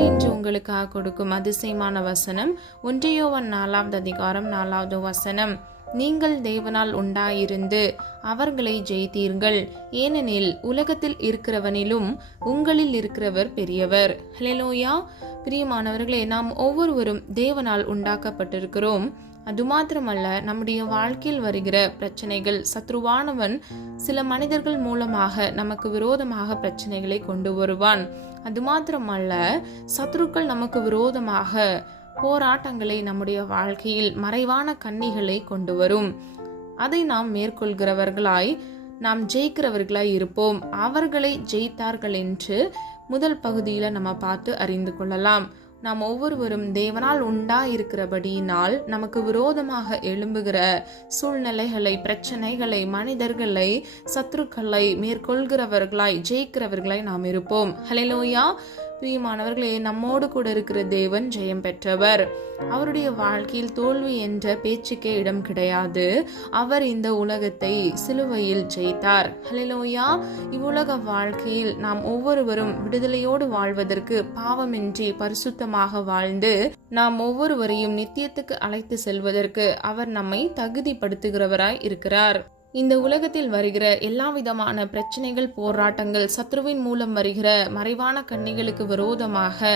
கர்த்தர் இன்று உங்களுக்காக கொடுக்கும் அதிசயமான வசனம் 1 யோவான் 4வது அதிகாரம் 4வது வசனம். நீங்கள் தேவனால் உண்டாயிருந்து அவர்களை ஜெயித்தீர்கள், ஏனெனில் உலகத்தில் இருக்கிறவனிலும் உங்களில் இருக்கிறவர் பெரியவர். ஹல்லேலூயா. பிரியமானவர்களே, நாம் ஒவ்வொருவரும் தேவனால் உண்டாக்கப்பட்டிருக்கிறோம். அது மாத்திரமல்ல, நம்முடைய வாழ்க்கையில் வருகிற பிரச்சனைகள், சத்ருவானவன் சில மனிதர்கள் மூலமாக நமக்கு விரோதமாக பிரச்சனைகளை கொண்டு வருவான். அது மாத்திரமல்ல, சத்ருக்கள் நமக்கு விரோதமாக போராட்டங்களை நம்முடைய வாழ்க்கையில் மறைவான கண்ணிகளை கொண்டு வரும். அதை நாம் மேற்கொள்கிறவர்களாய், நாம் ஜெயிக்கிறவர்களாய் இருப்போம். அவர்களை ஜெயித்தார்கள் என்று முதல் பகுதியில நம்ம பார்த்து அறிந்து கொள்ளலாம். நாம் ஒவ்வொருவரும் தேவனால் உண்டாயிருக்கிறபடியினால் நமக்கு விரோதமாக எழும்புகிற சூழ்நிலைகளை, பிரச்சனைகளை, மனிதர்களை, சத்துருக்களை மேற்கொள்கிறவர்களாய், ஜெயிக்கிறவர்களாய் நாம் இருப்போம். ஹல்லேலூயா. பிரியமானவர்களே, நம்மோடு கூட இருக்கிற தேவன் ஜெயம் பெற்றவர். அவருடைய வாழ்க்கையில் தோல்வி என்ற பேச்சுக்கே இடம் கிடையாது. அவர் இந்த உலகத்தை சிலுவையில் ஜெயித்தார். ஹல்லேலூயா. இவ்வுலக வாழ்க்கையில் நாம் ஒவ்வொருவரும் விடுதலையோடு வாழ்வதற்கு, பாவமின்றி பரிசுத்தமாக வாழ்ந்து நாம் ஒவ்வொருவரையும் நித்தியத்துக்கு அழைத்து செல்வதற்கு அவர் நம்மை தகுதிப்படுத்துகிறவராய் இருக்கிறார். இந்த உலகத்தில் வருகிற எல்லா விதமான பிரச்சனைகள், போராட்டங்கள், சத்ருவின் மூலம் வருகிற மறைவான கண்ணிகளுக்கு விரோதமாக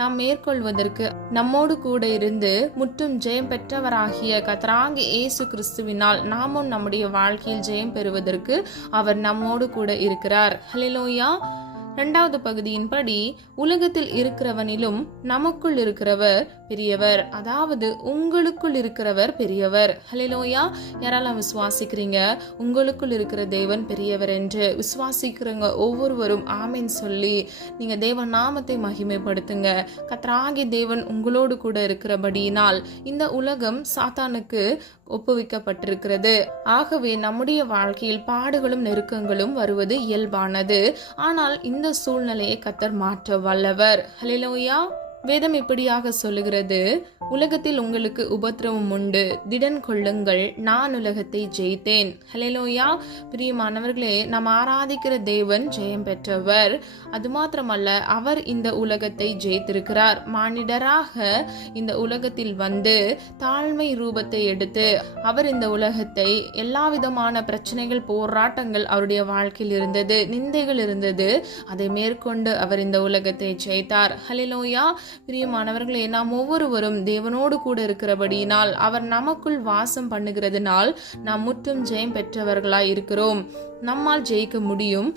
நாம் மேற்கொள்வதற்கு நம்மோடு கூட இருந்து முற்றும் ஜெயம் பெற்றவராகிய கர்த்தராகிய இயேசு கிறிஸ்துவினால் நாமும் நம்முடைய வாழ்க்கையில் ஜெயம் பெறுவதற்கு அவர் நம்மோடு கூட இருக்கிறார். ஹல்லேலூயா. 2வது பகுதியின்படி, உலகத்தில் இருக்கிறவனிலும் நமக்குள் இருக்கிறவர் பெரியவர், அதாவது உங்களுக்குள் இருக்கிறவர் பெரியவர். ஹல்லேலூயா. யாரெல்லாம் விசுவாசிக்கிறீங்க உங்களுக்குள் இருக்கிற தேவன் பெரியவர் என்று? விசுவாசிக்கிறவங்க ஒவ்வொருவரும் ஆமீன் சொல்லி நீங்க தேவன் நாமத்தை மகிமைப்படுத்துங்க. கர்த்தராகிய தேவன் உங்களோடு கூட இருக்கிறபடியினால் இந்த உலகம் சாத்தானுக்கு ஒப்புவிக்கப்பட்டிருக்கிறது. ஆகவே நம்முடைய வாழ்க்கையில் பாடுகளும் நெருக்கங்களும் வருவது இயல்பானது. ஆனால் இந்த சூழ்நிலையை கர்த்தர் மாற்ற வல்லவர். ஹல்லேலூயா. வேதம் இப்படியாக சொல்லுகிறது, உலகத்தில் உங்களுக்கு உபத்திரவம் உண்டு, திடன் கொள்ளுங்கள், நான் உலகத்தை ஜெயித்தேன். ஹல்லேலூயா. பிரியமானவர்களே, நாம் ஆராதிக்கிற தேவன் ஜெயம் பெற்றவர். அது மாத்திரமல்ல, அவர் இந்த உலகத்தை ஜெயித்திருக்கிறார். மானிடராக இந்த உலகத்தில் வந்து தாழ்மை ரூபத்தை எடுத்து அவர் இந்த உலகத்தை, எல்லா விதமான பிரச்சனைகள், போராட்டங்கள் அவருடைய வாழ்க்கையில் இருந்தது, நிந்தைகள் இருந்தது, அதை மேற்கொண்டு அவர் இந்த உலகத்தை ஜெயித்தார். ஹல்லேலூயா. பிரியமானவர்களே, நாம் ஒவ்வொருவரும் தேவனோடு கூட இருக்கிறபடியினால், அவர் நமக்குள் வாசம் பண்ணுகிறதுனால் நாம் முற்றும் ஜெயம் பெற்றவர்களாய் இருக்கிறோம். நம்மால் ஜெயிக்க முடியும்.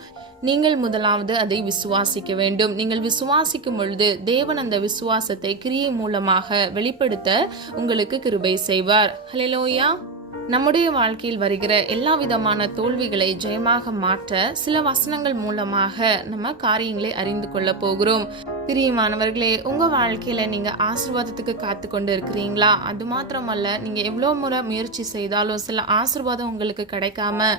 நீங்கள் முதலாவது அதை விசுவாசிக்க வேண்டும். நீங்கள் விசுவாசிக்கும் பொழுது தேவன் அந்த விசுவாசத்தை கிரியை மூலமாக வெளிப்படுத்த உங்களுக்கு கிருபை செய்வார். ஹல்லேலூயா. நம்முடைய வாழ்க்கையில் வருகிற எல்லா விதமான தோல்விகளை ஜெயமாக மாற்ற சில வசனங்கள் மூலமாக நம்ம காரியங்களை அறிந்து கொள்ள போகிறோம். பிரியமானவர்களே, உங்க வாழ்க்கையில நீங்க ஆசீர்வாதத்துக்கு காத்து கொண்டு இருக்கிறீங்களா? அது மாத்திரமல்ல, நீங்க எவ்வளவு முறை முயற்சி செய்தாலும் சில ஆசீர்வாதம் உங்களுக்கு கிடைக்காம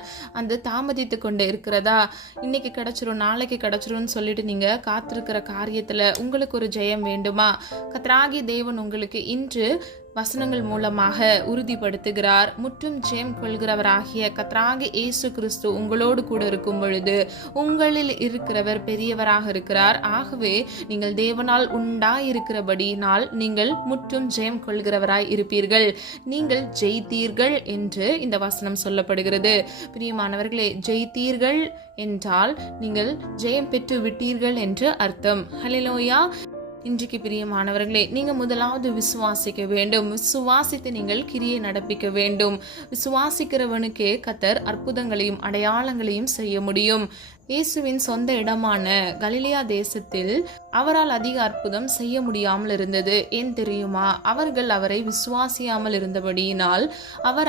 அந்த தாமதித்து கொண்டு இருக்கிறதா? இன்னைக்கு கிடைச்சிரும், நாளைக்கு கிடைச்சிரும்னு சொல்லிட்டு நீங்க காத்திருக்கிற காரியத்துல உங்களுக்கு ஒரு ஜெயம் வேண்டுமா? கர்த்தராகிய தேவன் உங்களுக்கு இன்று வசனங்கள் மூலமாக உறுதிப்படுத்துகிறார். முற்றும் ஜெயம் கொள்கிறவராகிய கர்த்தராகிய இயேசு கிறிஸ்து உங்களோடு கூட இருக்கும் பொழுது உங்களில் இருக்கிறவர் பெரியவராக இருக்கிறார். ஆகவே நீங்கள் தேவனால் உண்டாயிருக்கிறபடியினால் நீங்கள் முற்றும் ஜெயம் கொள்கிறவராய் இருப்பீர்கள். நீங்கள் ஜெயித்தீர்கள் என்று இந்த வசனம் சொல்லப்படுகிறது. பிரியமானவர்களே, ஜெயித்தீர்கள் என்றால் நீங்கள் ஜெயம் பெற்று விட்டீர்கள் என்று அர்த்தம். ஹல்லேலூயா. இன்றைக்கு பிரியமானவர்களே, நீங்க முதலாவது விசுவாசிக்க வேண்டும். விசுவாசித்து நீங்கள் கிரியை நடப்பிக்க வேண்டும். விசுவாசிக்கிறவனுக்கே கர்த்தர் அற்புதங்களையும் அடையாளங்களையும் செய்ய முடியும். இயேசுவின் சொந்த இடமான கலிலேயா தேசத்தில் அவரால் அதிக அற்புதம் செய்ய முடியாமல் இருந்தது. ஏன் தெரியுமா? அவர்கள் அவரை விசுவாசியாமல் இருந்தபடியினால்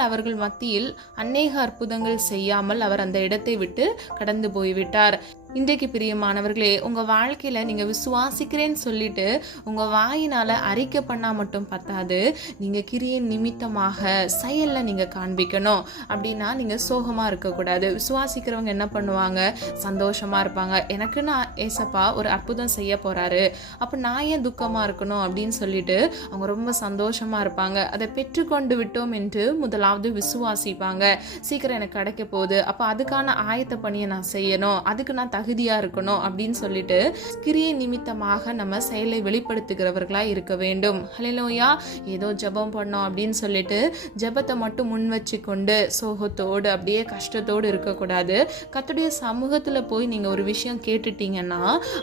அவர்கள் மத்தியில் அநேக அற்புதங்கள் செய்யாமல் அவர் அந்த இடத்தை விட்டு கடந்து போய்விட்டார். இன்றைக்கு பிரியமானவர்களே, உங்க வாழ்க்கையில நீங்க விசுவாசிக்கிறேன்னு சொல்லிட்டு உங்க வாயினால அறிக்கை பண்ணா மட்டும் பத்தாது. நீங்க கிரியின் நிமித்தமாக செயல்ல நீங்க காண்பிக்கணும். அப்படின்னா நீங்க சோகமா இருக்கக்கூடாது. விசுவாசிக்கிறவங்க என்ன பண்ணுவாங்க? சந்தோஷமா இருப்பாங்க. எனக்கு நான் ஏசப்பா ஒரு அற்புதம் செய்ய போறாரு, அப்ப நான் ஏன் துக்கமா இருக்கணும் அப்படின்னு சொல்லிட்டு அவங்க ரொம்ப சந்தோஷமா இருப்பாங்க. அதை பெற்றுக்கொண்டு விட்டோம் என்று முதலாவது விசுவாசிப்பாங்க. சீக்கிரம் எனக்கு கிடைக்க போகுது, அப்ப அதுக்கான ஆயத்த பணியை நான் செய்யணும், அதுக்கு நான் தகுதியா இருக்கணும் அப்படின்னு சொல்லிட்டு கிரியை நிமித்தமாக நம்ம செயலை வெளிப்படுத்துகிறவர்களா இருக்க வேண்டும். ஹல்லேலூயா. ஏதோ ஜெபம் பண்ணோம் அப்படின்னு சொல்லிட்டு ஜெபத்தை மட்டும் முன் வச்சு கொண்டு சோகத்தோடு அப்படியே கஷ்டத்தோடு இருக்கக்கூடாது. கர்த்தருடைய சமூகத்துல போய் நீங்க ஒரு விஷயம் கேட்டுட்டீங்கன்னா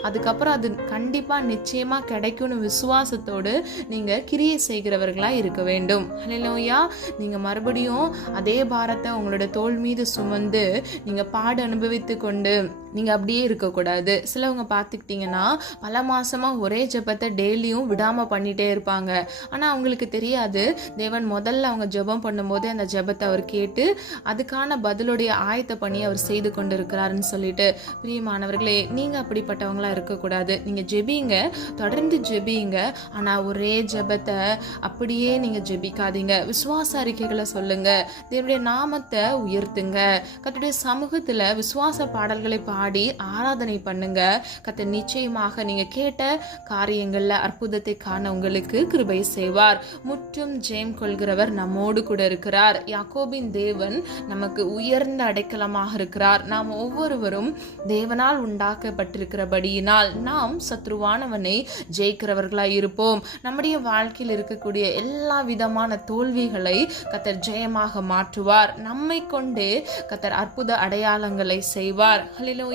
அதுக்கப்புறம் அது கண்டிப்பா நிச்சயமா கிடைக்கும்னு விசுவாசத்தோடு நீங்க கிரியை செய்கிறவர்களா இருக்க வேண்டும். ஹல்லேலூயா. நீங்க மறுபடியும் அதே பாரத்தை உங்களோட தோள் மீது சுமந்து நீங்க பாடு அனுபவித்து கொண்டு நீங்க அப்படியே இருக்கக்கூடாது. சிலவங்க பார்த்துக்கிட்டிங்கன்னா பல மாசமா ஒரே ஜெபத்தை டெய்லியும் விடாம பண்ணிட்டே இருப்பாங்க. ஆனா அவங்களுக்கு தெரியாது தேவன் முதல்ல அவங்க ஜெபம் பண்ணும்போது அந்த ஜெபத்தை அவர் கேட்டு அதுக்கான பதிலுடைய ஆயத்த பணி அவர் செய்து கொண்டு இருக்கிறாருன்னு சொல்லிட்டு. பிரியமானவர்களே, நீங்க அப்படிப்பட்டவங்களா இருக்கக்கூடாது. நீங்க ஜெபிங்க, தொடர்ந்து ஜெபிங்க. ஆனா ஒரே ஜெபத்தை அப்படியே நீங்க ஜெபிக்காதீங்க. விசுவாச அறிக்கைகளை சொல்லுங்க, தேவனுடைய நாமத்தை உயர்த்துங்க, கர்த்தருடைய சமூகத்துல விசுவாச பாடல்களை பாடி ஆராதனை பண்ணுங்க. கர்த்தர் நிச்சயமாக நீங்க கேட்ட காரியங்கள்ல அற்புதத்தை காண உங்களுக்கு கிருபை செய்வார். முற்றும் ஜெயம் கொள்கிறவர் நம்மோடு கூட இருக்கிறார். யாக்கோபின் தேவன் நமக்கு உயர்ந்த அடைக்கலமாக இருக்கிறார். நாம் ஒவ்வொருவரும் தேவனால் உண்டாக்கப்பட்டிருக்கிறபடியினால் நாம் சத்ருவானவனை ஜெயிக்கிறவர்களாய் இருப்போம். நம்முடைய வாழ்க்கையில் இருக்கக்கூடிய எல்லா விதமான தோல்விகளை கர்த்தர் ஜெயமாக மாற்றுவார். நம்மை கொண்டே கர்த்தர் அற்புத அடையாளங்களை செய்வார். ஹல்லேலூயா.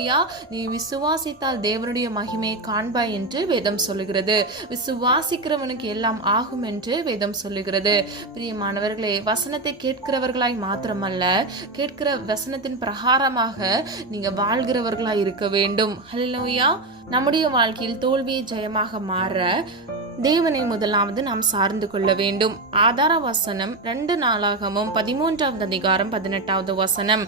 நீ விசுவாசித்தால் தேவனுடைய மகிமையை காண்பாய் என்று வேதம் சொல்லுகிறது. விசுவாசிக்கிறவனுக்கு எல்லாம் ஆகும் என்று வேதம் சொல்லுகிறது. பிரியமானவர்களே, வசனத்தை கேட்கிறவர்களாய் மாத்திரமல்ல, கேட்கிற வசனத்தின் பிரகாரமாக நீங்க வாழ்கிறவர்களாய் இருக்க வேண்டும். ஹல்லேலூயா. நம்முடைய வாழ்க்கையில் தோல்வியை ஜெயமாக மாற தேவனை முதலாவது நாம் சார்ந்து கொள்ள வேண்டும். ஆதார வசனம் 2 நாளாகமும் 13வது அதிகாரம் 18வது வசனம்.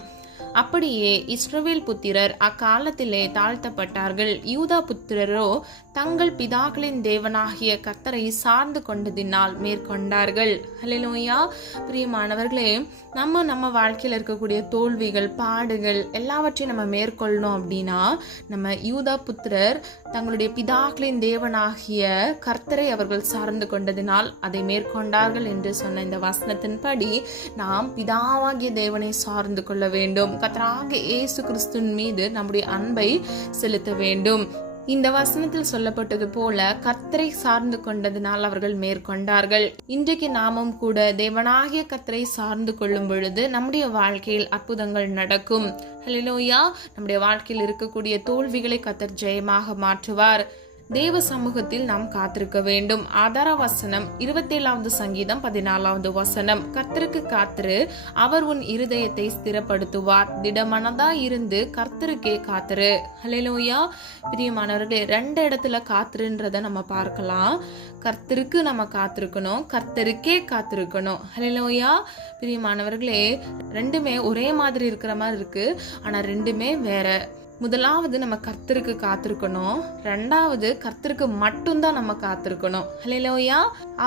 அப்படியே இஸ்ரவேல் புத்திரர் அக்காலத்திலே தாழ்த்தப்பட்டார்கள். யூதா புத்திரரோ தங்கள் பிதாக்களின் தேவனாகிய கர்த்தரை சார்ந்து கொண்டதினால் மேற்கொண்டார்கள். ஹல்லேலூயா. பிரியமானவர்களே, நம்ம வாழ்க்கையில் இருக்கக்கூடிய தோல்விகள், பாடுகள் எல்லாவற்றையும் நம்ம மேற்கொள்ளணும் அப்படின்னா நம்ம யூதா புத்திரர் தங்களுடைய பிதாக்களின் தேவனாகிய கர்த்தரை அவர்கள் சார்ந்து கொண்டதினால் அதை மேற்கொண்டார்கள் என்று சொன்ன இந்த வசனத்தின்படி நாம் பிதாவாகிய தேவனை சார்ந்து கொள்ள வேண்டும். கர்த்தராகிய இயேசு கிறிஸ்துவின் மீது நம்முடைய அன்பை செலுத்த வேண்டும். இந்த வசனத்தில் சொல்லப்பட்டது போல கர்த்தரை சார்ந்து கொண்டதினால் அவர்கள் மேற்கொண்டார்கள். இன்றைக்கு நாமும் கூட தேவனாகிய கர்த்தரை சார்ந்து கொள்ளும் பொழுது நம்முடைய வாழ்க்கையில் அற்புதங்கள் நடக்கும். ஹல்லேலூயா. நம்முடைய வாழ்க்கையில் இருக்கக்கூடிய தோல்விகளை கர்த்தர் ஜெயமாக மாற்றுவார். தேவ சமூகத்தில் நாம் காத்திருக்க வேண்டும். ஆதார வசனம் 27வது சங்கீதம் 14வது வசனம். கர்த்தருக்கு காத்திரு, அவர் உன் இருதயத்தை ஸ்திரப்படுத்துவார். திடமனதா இருந்து கர்த்தருக்கே காத்திரு. ஹல்லேலூயா. பிரியமானவர்களே, 2 இடத்துல காத்திருன்றத நம்ம பார்க்கலாம். கர்த்தருக்கு நம்ம காத்திருக்கணும், கர்த்தருக்கே காத்திருக்கணும். ஹல்லேலூயா. பிரியமானவர்களே, ரெண்டுமே ஒரே மாதிரி இருக்கிற மாதிரி இருக்கு, ஆனா ரெண்டுமே வேற. முதலாவது நம்ம கர்த்தருக்கு காத்திருக்கணும், ரெண்டாவது கர்த்தருக்கு மட்டும்தான் நம்ம காத்திருக்கணும். ஹல்லேலூயா.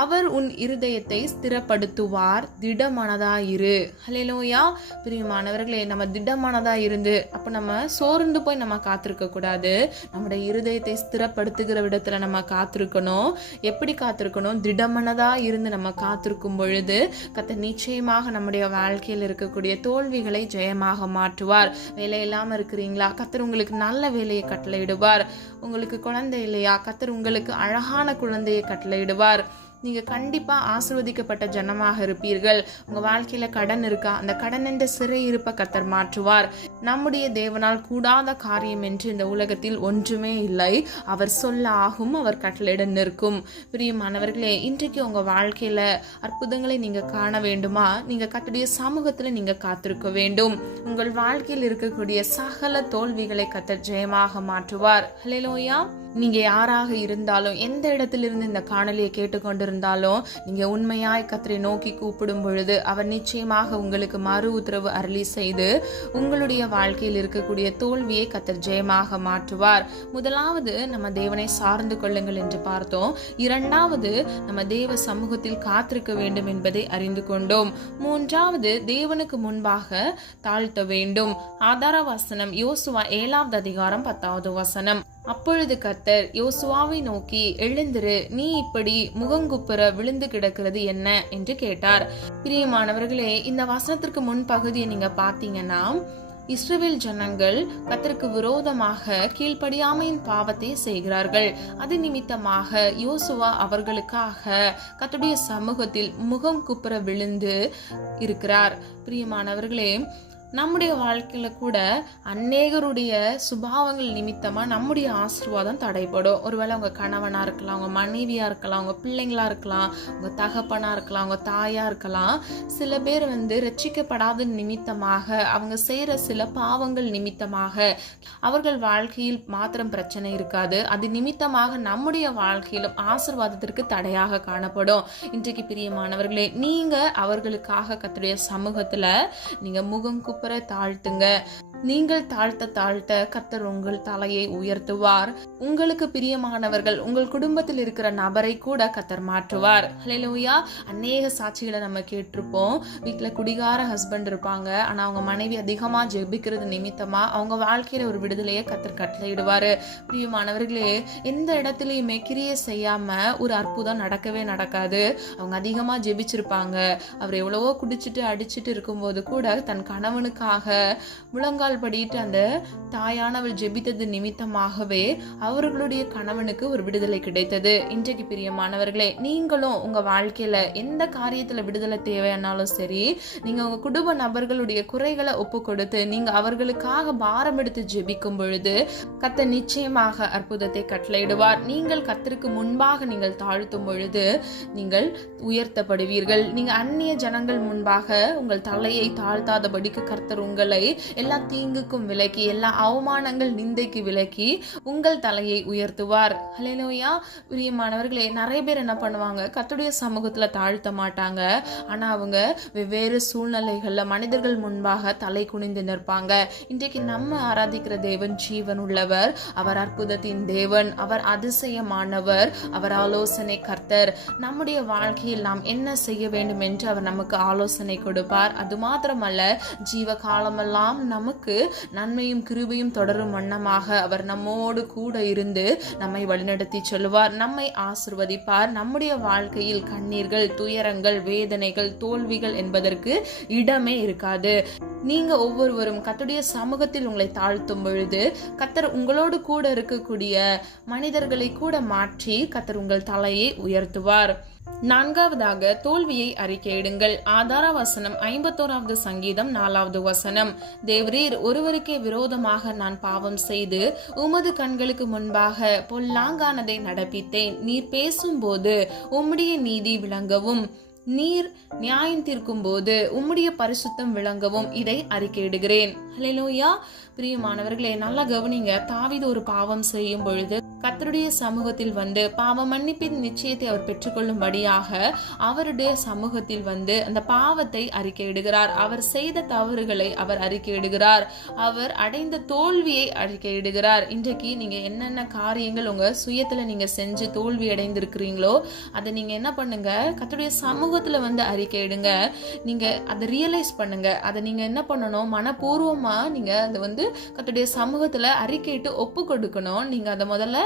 அவர் உன் இருதயத்தை ஸ்திரப்படுத்துவார், திடமனதா இரு. ஹல்லேலூயா. பிரியமானவர்களே, நம்ம திடமனதா இருந்து அப்ப நம்ம சோர்ந்து போய் நம்ம காத்திருக்க கூடாது. நம்முடைய இருதயத்தை ஸ்திரப்படுத்துகிற விடத்துல நம்ம காத்திருக்கணும். எப்படி காத்திருக்கணும்? திடமனதா இருந்து நம்ம காத்திருக்கும் பொழுது கர்த்தர் நிச்சயமாக நம்முடைய வாழ்க்கையில் இருக்கக்கூடிய தோல்விகளை ஜெயமாக மாற்றுவார். வேலை இல்லாம இருக்கிறீங்களா? கர்த்தர் உங்களுக்கு நல்ல வேலையை கட்டளையிடுவார். உங்களுக்கு குழந்தை இல்லையா? கர்த்தர் உங்களுக்கு அழகான குழந்தையை கட்டளையிடுவார். நீங்க கண்டிப்பா ஆசீர்வதிக்கப்பட்ட ஜனமாக இருப்பீர்கள். உங்க வாழ்க்கையில கடன் இருக்கா? அந்த கடன் என்ற சிறை இருப்ப கர்த்தர் மாற்றுவார். நம்முடைய தேவனால் கூடாத காரியம் என்று இந்த உலகத்தில் ஒன்றுமே இல்லை. அவர் சொல்ல ஆகும், அவர் கட்டளையிட நிற்கும். பிரியமானவர்களே, இன்றைக்கு உங்க வாழ்க்கையில அற்புதங்களை நீங்க காண வேண்டுமா? நீங்க கர்த்தருடைய சமூகத்துல நீங்க காத்திருக்க வேண்டும். உங்கள் வாழ்க்கையில் இருக்கக்கூடிய சகல தோல்விகளை கர்த்தர் ஜெயமாக மாற்றுவார். ஹல்லேலூயா. நீங்க யாராக இருந்தாலும், எந்த இடத்திலிருந்து இந்த காணொலியை கேட்டுக்கொண்டிருந்தாலும், நீங்க உண்மையாய் கர்த்தரை நோக்கி கூப்பிடும் பொழுது அவர் நிச்சயமாக உங்களுக்கு மறு உத்தரவு அருளி செய்து உங்களுடைய வாழ்க்கையில் இருக்கக்கூடிய தோல்வியை கர்த்தர் ஜெயமாக மாற்றுவார். முதலாவது நம்ம தேவனை சார்ந்து கொள்ளுங்கள் என்று பார்த்தோம். இரண்டாவது நம்ம தேவ சமூகத்தில் காத்திருக்க வேண்டும் என்பதை அறிந்து கொண்டோம். மூன்றாவது தேவனுக்கு முன்பாக தாழ்த்த வேண்டும். ஆதார வசனம் யோசுவா 7வது அதிகாரம் 10வது வசனம். அப்பொழுது கர்த்தர் யோசுவாவை நோக்கி, எழுந்திரு, நீ இப்படி முகங்குப்புற விழுந்து கிடக்கிறது என்ன என்று கேட்டார். பிரியமானவர்களே, இந்த வசனத்திற்கு முன் பகுதியை நீங்க பாத்தீங்கன்னா இஸ்ரவேல் ஜனங்கள் கர்த்தருக்கு விரோதமாக கீழ்ப்படியாமையின் பாவத்தை செய்கிறார்கள். அது நிமித்தமாக யோசுவா அவர்களுக்காக கர்த்தருடைய சமூகத்தில் முகம் குப்புற விழுந்து இருக்கிறார். பிரியமானவர்களே, நம்முடைய வாழ்க்கையில கூட அநேகருடைய சுபாவங்கள் நிமித்தமா நம்முடைய ஆசீர்வாதம் தடைப்படும். ஒருவேளை உங்க கணவனா இருக்கலாம், உங்க மனைவியா இருக்கலாம், உங்க பிள்ளைங்களா இருக்கலாம், உங்க தகப்பனா இருக்கலாம், உங்க தாயா இருக்கலாம். சில பேர் ரட்சிக்கப்படாத நிமித்தமாக, அவங்க செய்யற சில பாவங்கள் நிமித்தமாக அவர்கள் வாழ்க்கையில் மாத்திரம் பிரச்சனை இருக்காது, அது நிமித்தமாக நம்முடைய வாழ்க்கையிலும் ஆசீர்வாதத்திற்கு தடையாக காணப்படும். இன்றைக்கு பிரியமானவர்களே, நீங்க அவர்களுக்காக கர்த்தருடைய சமூகத்துல நீங்க முகம் தாழ்த்துங்க. நீங்கள் தாழ்த்த தாழ்த்த கர்த்தர் உங்கள் தலையை உயர்த்துவார். உங்களுக்கு பிரியமானவர்கள், உங்கள் குடும்பத்தில் இருக்கிற நபரை கூட கர்த்தர் மாற்றுவார். ஹல்லேலூயா. அநேக சாட்சிகளை நம்ம கேட்டிருப்போம். வீட்டுல குடிகார ஹஸ்பண்ட் இருப்பாங்க, ஆனா அவங்க மனைவி அதிகமா ஜெபிக்கிறது நிமித்தமா அவங்க வாழ்க்கையில ஒரு விடுதலையை கர்த்தர் கட்டளையிடுவாரு. பிரியமானவர்களே, எந்த இடத்துலயுமே கிரியை செய்யாம ஒரு அற்புதம் நடக்கவே நடக்காது. அவங்க அதிகமா ஜெபிச்சிருப்பாங்க. அவர் எவ்வளவோ குடிச்சிட்டு அடிச்சிட்டு இருக்கும்போது கூட தன் கணவனுக்காக முழங்கால் படிட்டு அந்த தாயானவள் ஜெபித்தது நிமித்தமாகவே அவர்களுடைய கணவனுக்கு ஒரு விடுதலை கிடைத்தது. இன்றைக்கு பிரியமானவர்களே, நீங்களும் உங்க வாழ்க்கையில எந்த காரியத்துல விடுதலை தேவையானாலும் சரி, நீங்க உங்க குடும்ப நபர்களுடைய குறைகளை ஒப்பு கொடுத்து நீங்க அவர்களுக்காக பாரம் எடுத்து ஜெபிக்கும் பொழுது கர்த்தர் நிச்சயமாக அற்புதத்தை கட்டளையிடுவார். நீங்கள் கர்த்தருக்கு முன்பாக நீங்கள் தாழ்த்தும் பொழுது நீங்கள் உயர்த்தப்படுவீர்கள். நீங்க அந்நிய ஜனங்கள் முன்பாக உங்கள் தலையை தாழ்த்தாதபடிக்கு கர்த்தர் உங்களை எல்லா தீங்குக்கும் விலக்கி, எல்லா அவமானங்கள் நிந்தைக்கு விலக்கி உங்கள் தலையை உயர்த்துவார். ஹல்லேலூயா. பிரியமானவர்களே, நிறைய பேர் என்ன பண்ணுவாங்க, கர்த்தருடைய சமூகத்துல தாழ்த்த மாட்டாங்க. ஆனா அவங்க வெவ்வேறு சூழ்நிலைகள்ல மனிதர்கள் முன்பாக தலை குனிந்து நிற்பாங்க. இன்றைக்கு நம்ம ஆராதிக்கிற தேவன் ஜீவன் உள்ளவர், அவர் அற்புதத்தின் தேவன், அவர் அதிசயமானவர், அவர் ஆலோசனை கர்த்தர். நம்முடைய வாழ்க்கையில் நாம் என்ன செய்ய வேண்டும் என்று அவர் நமக்கு ஆலோசனை கொடுப்பார். அது மாத்திரமல்ல, ஜீவ காலமெல்லாம் நமக்கு நன்மையும் கிருபையும் தொடரும் வண்ணமாக அவர் நம்மோடு கூட இருந்து நம்மை வழிநடத்தி சொல்லுவார், நம்மை ஆசீர்வதிப்பார். நம்முடைய வாழ்க்கையில் கண்ணீர்கள், துயரங்கள், வேதனைகள், தோல்விகள் என்பதற்கு இடமே இருக்காது. நீங்க ஒவ்வொருவரும் கர்த்தருடைய சமூகத்தில் உங்களை தாழ்த்தும் பொழுது கர்த்தர் உங்களோடு கூட இருக்கக்கூடிய மனிதர்களை கூட மாற்றி கர்த்தர் உங்கள் தலையை உயர்த்துவார். நான்காவதாக, தோல்வியை அறிக்கையிடுங்கள். ஆதார வசனம் 51வது சங்கீதம் 4வது வசனம். தேவரீர் ஒருவருக்கே விரோதமாக நான் பாவம் செய்து உமது கண்களுக்கு முன்பாக பொல்லாங்கானதை நடப்பித்தேன். நீர் பேசும்போது உம்முடைய நீதி விளங்கவும், நீர் நியாயம் தீர்க்கும் போது உம்முடைய பரிசுத்தம் விளங்கவும் இதை அறிக்கையிடுகிறேன். ஹல்லேலூயா. பிரியமானவர்களே, நல்லா கவனிங்க. தாவீது ஒரு பாவம் செய்யும் பொழுது கர்த்தருடைய சமூகத்தில் பாவ மன்னிப்பின் நிச்சயத்தை அவர் பெற்றுக்கொள்ளும்படியாக அவருடைய சமூகத்தில் அந்த பாவத்தை அறிக்கையிடுகிறார். அவர் செய்த தவறுகளை அவர் அறிக்கையிடுகிறார். அவர் அடைந்த தோல்வியை அறிக்கையிடுகிறார். இன்றைக்கு நீங்க என்னென்ன காரியங்கள் உங்க சுயத்துல நீங்க செஞ்சு தோல்வி அடைந்திருக்கிறீங்களோ அதை நீங்க என்ன பண்ணுங்க, கர்த்தருடைய சமூகத்துல அறிக்கையிடுங்க. நீங்க அதை ரியலைஸ் பண்ணுங்க. அதை நீங்க என்ன பண்ணணும், மனப்பூர்வமா நீங்க அதை கர்த்தருடைய சமூகத்துல அறிக்கையிட்டு ஒப்பு கொடுக்கணும். நீங்க அதை முதல்ல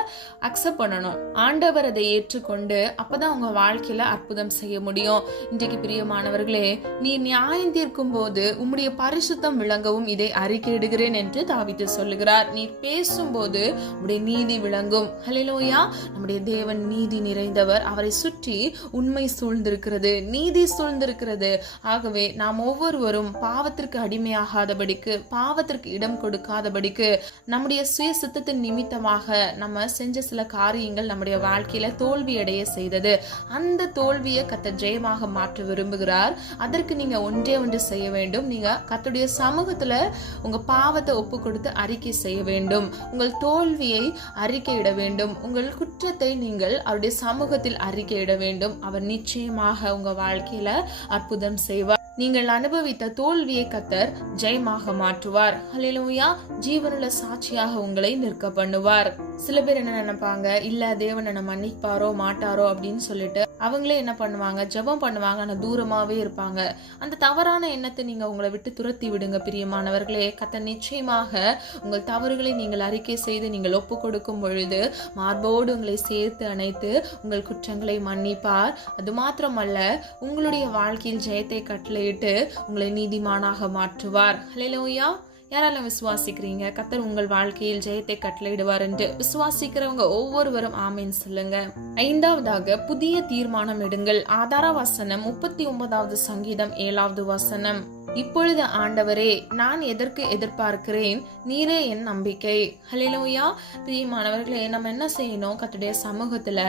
அக்செப்ட் பண்ணணும். ஆண்டவர் அதை ஏற்றுக்கொண்டு அப்பதான் உங்க வாழ்க்கையில அற்புதம் செய்ய முடியும். இன்றைக்கு பிரியமானவர்களே, நீ நியாயம் தீர்க்கும் போது உம்முடைய பரிசுத்தம் விளங்கவும் இதை அறிக்கையிடுகிறேன் என்று தாவீது சொல்லுகிறார். நீ பேசும்போது உம்முடைய நீதி விளங்கும். ஹல்லேலூயா. நம்முடைய தேவன் நீதி நிறைந்தவர். அவரை சுற்றி உண்மை சூழ்ந்திருக்கிறது, நீதி சூழ்ந்திருக்கிறது. ஆகவே நாம் ஒவ்வொருவரும் பாவத்திற்கு அடிமையாகாதபடிக்கு, பாவத்திற்கு இடம் கொடுக்காதபடிக்கு, நம்முடைய சுய சித்தத்தின் நிமித்தமாக நம்ம செஞ்ச சில காரியங்கள் நம்முடைய வாழ்க்கையில தோல்வியடைய செய்தது. அந்த தோல்வியை கர்த்தர் ஜெயமாக மாற்ற விரும்புகிறார். அதற்கு நீங்க ஒன்றே ஒன்று செய்ய வேண்டும். நீங்க கர்த்தருடைய சமூகத்துல உங்க பாவத்தை ஒப்பு கொடுத்து அறிக்கை செய்ய வேண்டும். உங்கள் தோல்வியை அறிக்கையிட வேண்டும். உங்கள் குற்றத்தை நீங்கள் அவருடைய சமூகத்தில் அறிக்கையிட வேண்டும். அவர் நிச்சயமாக உங்க வாழ்க்கையில அற்புதம் செய்வார். நீங்கள் அனுபவித்த தோல்வியை கர்த்தர் ஜெயமாக மாற்றுவார். ஹல்லேலூயா. ஜீவனுள்ள சாட்சியாக உங்களை நிற்க பண்ணுவார். சில பேர் என்ன நினைப்பாங்க, இல்ல தேவன் என்ன மன்னிப்பாரோ மாட்டாரோ அப்படின்னு சொல்லிட்டு அவங்களே என்ன பண்ணுவாங்க, ஜெபம் பண்ணுவாங்க, ஆனா தூரமாவே இருப்பாங்க. அந்த தவறான எண்ணத்தை நீங்க உங்களை விட்டு துரத்தி விடுங்க. பிரியமானவர்களே, கர்த்தர் நிச்சயமாக உங்கள் தவறுகளை நீங்கள் அறிக்கை செய்து நீங்கள் ஒப்பு கொடுக்கும் பொழுது மார்போடு உங்களை சேர்த்து அணைத்து உங்கள் குற்றங்களை மன்னிப்பார். அது மாத்திரமல்ல, உங்களுடைய வாழ்க்கையில் ஜெயத்தை கட்டளையிட்டு உங்களை நீதிமானாக மாற்றுவார். ஹல்லேலூயா. யாரெல்லாம் விசுவாசிக்கிறீங்க கர்த்தர் உங்கள் வாழ்க்கையில் ஜெயத்தை கட்டளையிடுவார் என்று விசுவாசிக்கிறவங்க ஒவ்வொருவரும் ஆமீன் சொல்லுங்க. 5வதாக புதிய தீர்மானம் எடுங்கள். ஆதார வசனம் 39வது சங்கீதம் 7வது வசனம். இப்பொழுது ஆண்டவரே, நான் எதற்கு எதிர்பார்க்கிறேன், நீரே என் நம்பிக்கை. ஹல்லேலூயா. பிரியமானவர்களே, நம்ம என்ன செய்யணும்? கர்த்தருடைய சமூகத்துல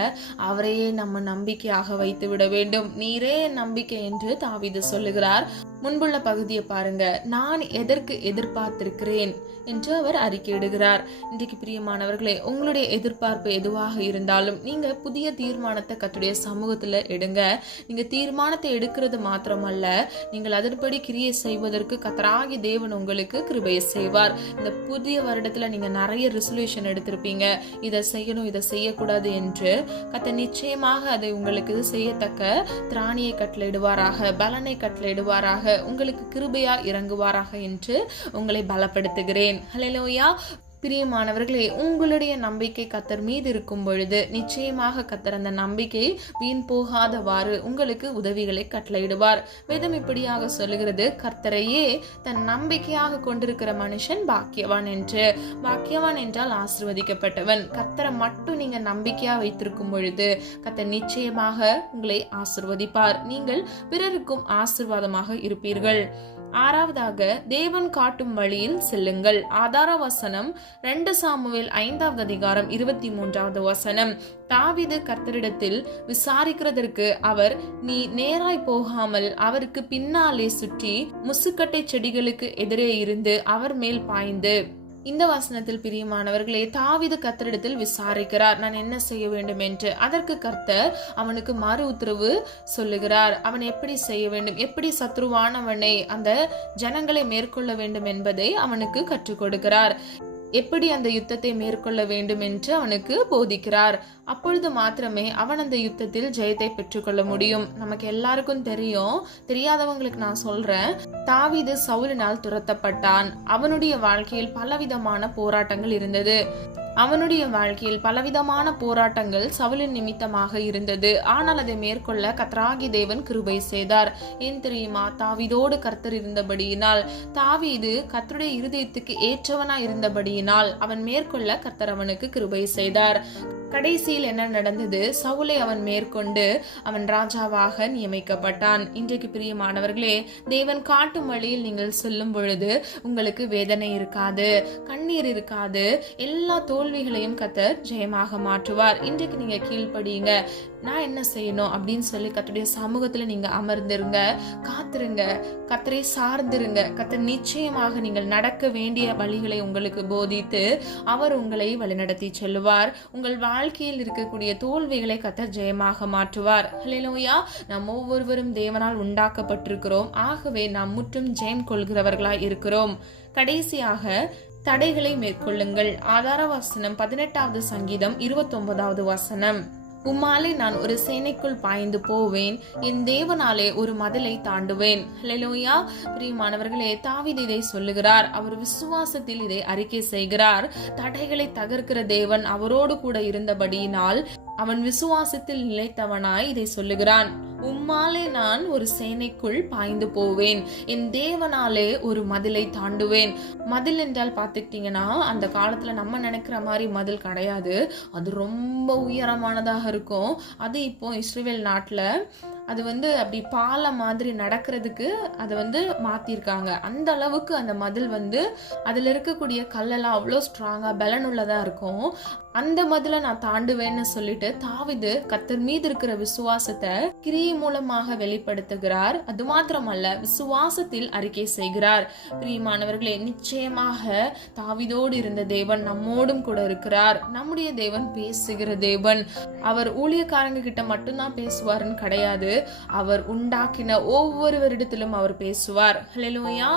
அவரையே நம்ம நம்பிக்கையாக வைத்து விட வேண்டும். நீரே என் நம்பிக்கை என்று தாவீது சொல்லுகிறார். முன்புள்ள பகுதியை பாருங்க. நான் எதற்கு எதிர்பார்த்திருக்கிறேன் என்று அவர் அறிக்கையிடுகிறார். இன்றைக்கு பிரியமானவர்களே, உங்களுடைய எதிர்பார்ப்பு எதுவாக இருந்தாலும் நீங்க புதிய தீர்மானத்தை கர்த்தருடைய சமூகத்துல எடுங்க. நீங்க தீர்மானத்தை எடுக்கிறது மாத்திரமல்ல, நீங்கள் அதன்படி கிரியை செய்வதற்கு கர்த்தராகிய தேவன் உங்களுக்கு கிருபையை செய்வார். இந்த புதிய வருடத்துல நீங்க நிறைய ரெசல்யூஷன் எடுத்திருப்பீங்க, இதை செய்யணும் இதை செய்யக்கூடாது என்று. கர்த்தர் நிச்சயமாக அதை உங்களுக்கு செய்யத்தக்க திராணியை கட்டளையிடுவாராக, பலனை கட்டளையிடுவாராக, உங்களுக்கு கிருபையா இறங்குவாராக என்று உங்களை பலப்படுத்துகிறேன். ஹல்லேலூயா. பிரியமானவர்களே, உங்களுடைய நம்பிக்கை கர்த்தர் மீது இருக்கும் பொழுது நிச்சயமாக கர்த்தர் அந்த நம்பிக்கை வீண் போகாதவாறு உங்களுக்கு உதவிகளை கட்டளையிடுவார். வேதம் இப்படியாக சொல்லுகிறது, கர்த்தரையே தன் நம்பிக்கையாக கொண்டிருக்கிற மனுஷன் பாக்கியவான் என்று. பாக்கியவான் என்றால் ஆசீர்வதிக்கப்பட்டவன். கர்த்தரை மட்டும் நீங்க நம்பிக்கையா வைத்திருக்கும் பொழுது கர்த்தர் நிச்சயமாக உங்களை ஆசீர்வதிப்பார். நீங்கள் பிறருக்கும் ஆசீர்வாதமாக இருப்பீர்கள். 6வதாக தேவன் காட்டும் வழியில் செல்லுங்கள். ஆதார வசனம் 2 சாமுவேல் 5வது அதிகாரம் 23வது வசனம். தாவீது கர்த்தரிடத்தில் விசாரிக்கிறதற்கு அவர், நீ நேராய் போகாமல் அவருக்கு பின்னாலே சுற்றி முசுக்கட்டை செடிகளுக்கு எதிரே இருந்து அவர் மேல் பாய்ந்து. இந்த வசனத்தில் பிரியமானவர்களே, தாவீது கர்த்தரிடத்தில் விசாரிக்கிறார், நான் என்ன செய்ய வேண்டும் என்று. அதற்கு கர்த்தர் அவனுக்கு மறு உத்தரவு சொல்லுகிறார். அவன் எப்படி செய்ய வேண்டும், எப்படி சத்ருவானவனை அந்த ஜனங்களை மேற்கொள்ள வேண்டும் என்பதை அவனுக்கு கற்றுக் கொடுக்கிறார். எப்படி அந்த யுத்தத்தை மேற்கொள்ள வேண்டும் என்று அவனுக்கு போதிக்கிறார். அப்பொழுது மாத்திரமே அவன் அந்த யுத்தத்தில் ஜெயத்தை பெற்றுக்கொள்ள முடியும். நமக்கு எல்லாருக்கும் தெரியும், தெரியாதவங்களுக்கு நான் சொல்றேன். தாவீது சவுலினால் துரத்தப்பட்டான். அவனுடைய வாழ்க்கையில் பலவிதமான போராட்டங்கள் இருந்தது. சவுலின் நிமித்தமாக இருந்தது. ஆனால் அதை மேற்கொள்ள கர்த்தராகிய தேவன் கிருபை செய்தார். ஏன் தெரியுமா? தாவீதோடு கர்த்தர் இருந்தபடியினால், தாவீது கர்த்தருடைய இருதயத்துக்கு ஏற்றவனா இருந்தபடியினால் அவன் மேற்கொள்ள கர்த்தர் அவனுக்கு கிருபை செய்தார். கடைசியில் என்ன நடந்தது? சவுலை அவன் மேற்கொண்டு அவன் ராஜாவாக நியமிக்கப்பட்டான். இன்றைக்கு பிரியமானவர்களே, தேவன் காட்டும் வழியில் நீங்கள் செல்லும் பொழுது உங்களுக்கு வேதனை இருக்காது, கண்ணீர் இருக்காது, எல்லா தோல்விகளையும் கர்த்தர் ஜெயமாக மாற்றுவார். இன்றைக்கு நீங்க கீழ்ப்படியுங்க. நான் என்ன செய்யணும் அப்படின்னு சொல்லி கர்த்தருடைய சமூகத்துல நீங்க அமர்ந்திருங்க, காத்திருங்க, கர்த்தரை சார்ந்திருங்க. கர்த்தர் நிச்சயமாக நீங்கள் நடக்க வேண்டிய வழிகளை உங்களுக்கு போதித்து அவர் உங்களை வழிநடத்தி செல்லுவார். உங்கள் வாழ்க்கையில் இருக்கக்கூடிய தோல்விகளை கர்த்தர் ஜெயமாக மாற்றுவார். ஹல்லேலூயா. நாம் ஒவ்வொருவரும் தேவனால் உண்டாக்கப்பட்டிருக்கிறோம். ஆகவே நாம் முற்றும் ஜெயம் கொள்கிறவர்களாய் இருக்கிறோம். கடைசியாக தடைகளை மேற்கொள்ளுங்கள். ஆதார வசனம் 18வது சங்கீதம் 29வது வசனம். உம்மாலே நான் ஒரு சேனைக்குள் பாய்ந்து போவேன், என் தேவனாலே ஒரு மதிலை தாண்டுவேன். ஹல்லேலூயா. பிரியமானவர்களே, தாவீது இதை சொல்லுகிறார். அவர் விசுவாசத்தில் இதை அறிக்கை செய்கிறார். தடைகளை தகர்க்கிற தேவன் அவரோடு கூட இருந்தபடியினால் அவன் விசுவாசத்தில் நிலைத்தவனாய் இதை சொல்லுகிறான். உம்மாலே நான் ஒரு சேனைக்குள் பாய்ந்து போவேன், என் தேவனாலே ஒரு மதிலை தாண்டுவேன். மதில் என்றால் பார்த்துக்கிட்டீங்கன்னா, அந்த காலத்துல நம்ம நினைக்கிற மாதிரி மதில் கிடையாது. அது ரொம்ப உயரமானதாக இருக்கும். அது இப்போ இஸ்ரேல் நாட்டுல அது அப்படி பாலம் மாதிரி நடக்கிறதுக்கு அதை மாத்திருக்காங்க. அந்த அளவுக்கு அந்த மதில் அதுல இருக்கக்கூடிய கல்லெல்லாம் அவ்வளோ ஸ்ட்ராங்கா பலனுள்ளதா இருக்கும். அந்த மதிலை நான் தாண்டுவேன்னு சொல்லிட்டு தாவீது கர்த்தர் மீது இருக்கிற விசுவாசத்தை கிரியை மூலமாக வெளிப்படுத்துகிறார். அது மாத்திரமல்ல, விசுவாசத்தில் அறிக்கை செய்கிறார். பிரியமானவர்களே, நிச்சயமாக தாவீதோடு இருந்த தேவன் நம்மோடும் கூட இருக்கிறார். நம்முடைய தேவன் பேசுகிற தேவன். அவர் ஊழியக்காரங்க கிட்ட மட்டும்தான் பேசுவாருன்னு கிடையாது. அவர் உண்டாக்கின ஒவ்வொருவரிடத்திலும் அவர் பேசுவார். ஹல்லேலூயா.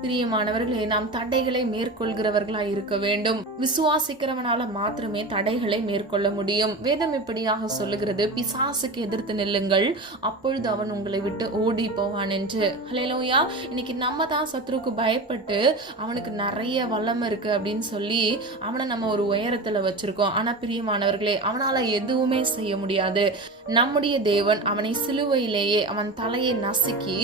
பிரியமானவர்களே, நாம் தடைகளை மேற்கொள்கிறவர்களாய் இருக்க வேண்டும். விசுவாசிக்கிறவனால மாத்திரமே தடைகளை மேற்கொள்ள முடியும். வேதம் இப்படியாக சொல்லுகிறது, பிசாசுக்கு எதிர்த்து நில்லுங்கள், அப்பொழுது அவன் உங்களை விட்டு ஓடி போவான் என்று. ஹல்லேலூயா. இன்னைக்கு நம்ம தான் சத்ருக்கு பயப்பட்டு அவனுக்கு நிறைய வல்லமை இருக்கு அப்படின்னு சொல்லி அவனை நம்ம ஒரு உயரத்துல வச்சிருக்கோம். ஆனா பிரியமானவர்களே, அவனால எதுவுமே செய்ய முடியாது. நம்முடைய தேவன் அவனை சிலுவையிலேயே அவன் தலையை நசுக்கி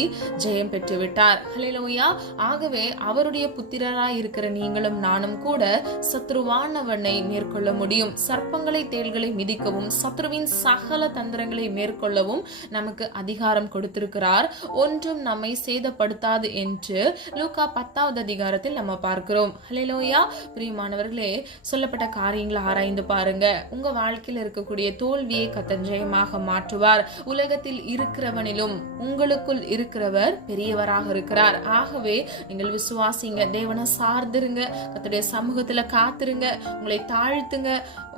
ஜெயம் பெற்று விட்டார். ஹல்லேலூயா. ஆக ஆகவே அவருடைய புத்திரராய் இருக்கிற நீங்களும் நானும் கூட சத்ருவானவனை மேற்கொள்ள முடியும். சர்ப்பங்களை தேள்களை மிதிக்கவும் சத்ருவின் சகல தந்திரங்களை மேற்கொள்ளவும் நமக்கு அதிகாரம் கொடுத்திருக்கிறார். ஒன்றும் நம்மை சேதப்படுத்தாது என்று லூக்கா 10வது அதிகாரத்தில் நம்ம பார்க்கிறோம். ஹல்லேலூயா. பிரியமானவர்களே, சொல்லப்பட்ட காரியங்களை ஆராய்ந்து பாருங்க. உங்க வாழ்க்கையில் இருக்கக்கூடிய தோல்வியை கர்த்தர் ஜெயமாக மாற்றுவார். உலகத்தில் இருக்கிறவனிலும் உங்களுக்குள் இருக்கிறவர் பெரியவராக இருக்கிறார். ஆகவே நீங்கள் விசுவாசிங்க, தேவனை சார்ந்திருங்க, கர்த்தருடைய சமூகத்துல காத்திருங்க, உங்களை தாழ்த்துங்க,